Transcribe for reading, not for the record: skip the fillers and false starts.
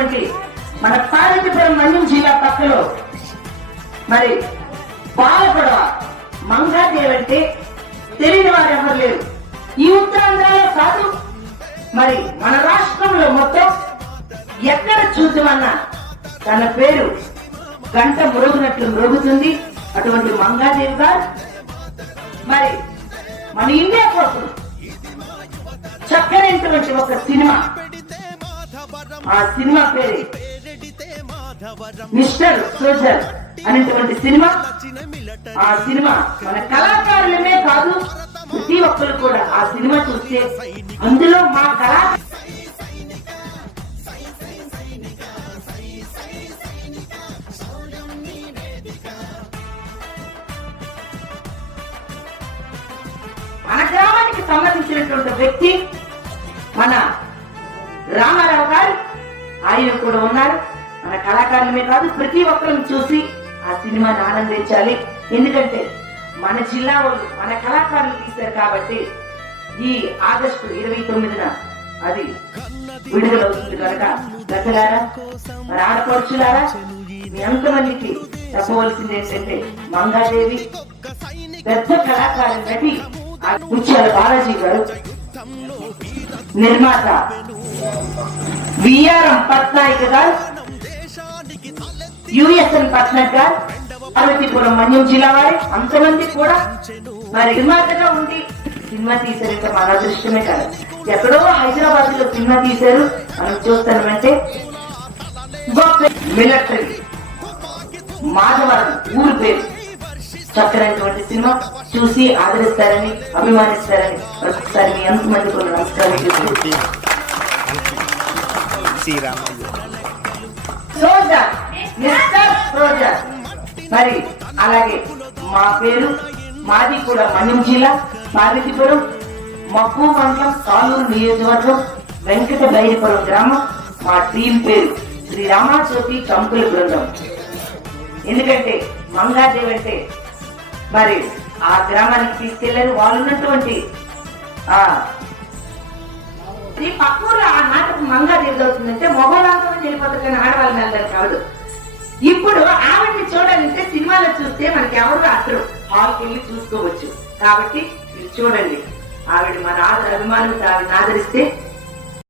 ఉన్నటువంటి మన పార్వతీపురం మన్యం జిల్లా పక్కలో మరి పాలకొడవ మంగాదేవి అంటే తెలియని వారు ఎవరు లేరు. ఈ ఉత్తరాంధ్రలో కాదు, మరి మన రాష్ట్రంలో మొత్తం ఎక్కడ చూద్దామన్నా తన పేరు గంట మురుగునట్లు మురుగుతుంది. అటువంటి మంగాదేవి గారు మరి మన ఇండియా కోసం చక్కనైనటువంటి ఒక సినిమా, ఆ సినిమా పేరు మిస్టర్ సోల్జర్ అనేటువంటి సినిమా. ఆ సినిమా మన కళాకారులమే కాదు, ప్రతి ఒక్కరు కూడా ఆ సినిమా చూస్తే అందులో మా మన గ్రామానికి సంబంధించినటువంటి వ్యక్తి మన రామారావు గారు, ఆయన కూడా ఉన్నారు. మన కళాకారులమే కాదు, ప్రతి ఒక్కరిని చూసి ఆ సినిమాని ఆనందించాలి. ఎందుకంటే మన జిల్లా వాళ్ళు మన కళాకారులు తీశారు కాబట్టి ఈ ఆగస్టు 29న అది విడుదలవుతుంది కనుక గతలారా, మన ఆడపడుచులారా, మీ ఎంతమందికి చెప్పవలసింది ఏంటంటే మంగాదేవి పెద్ద కళాకారు నటి ముత్యాల బాలాజీ గారు, నిర్మాత విఆర్ఎం పట్నాయక్ గారు, యుఎస్ఎన్ పట్నాయక్ గారు, పార్వతీపురం మన్యం జిల్లా వారి అంతమంది కూడా మరి నిర్మాతగా ఉండి సినిమా తీశారంటే మన అదృష్టమే కాదు. ఎక్కడో హైదరాబాద్ లో సినిమా తీశారు మనం చూస్తామంటే మిలిటరీ మాధవరం ఊరు పేరు చక్కనటువంటి సినిమా చూసి ఆదరిస్తారని అభిమానిస్తారని ఒకసారి మీ ఎంతమంది కూడా నమస్కారం. మరి అలాగే మా పేరు, మాది కూడా మన్యం జిల్లా పార్వతీపురం మక్కు మండలం కాలూరు నియోజకవర్గం వెంకట బైరిపురం గ్రామం. మా టీం పేరు శ్రీ రామాజ్యోతి చంపుల బృందం. ఎందుకంటే మంగాదేవి అంటే మరి ఆ గ్రామానికి తీసుకెళ్లారు. వాళ్ళు ఉన్నటువంటి ఈ పక్కూరు ఆ నాటకం మంగాదేవి అవుతుందంటే మగవాళ్ళంతా వెళ్ళిపోతారు కానీ ఆడవాళ్ళ వెళ్ళారు కాదు. ఇప్పుడు ఆవిడ్ని చూడాలంటే సినిమాలో చూస్తే మనకి ఎవరు అసలు హాల్కి వెళ్ళి చూసుకోవచ్చు. కాబట్టి మీరు చూడండి, ఆవిడ మన అభిమానులు ఆవిడని ఆదరిస్తే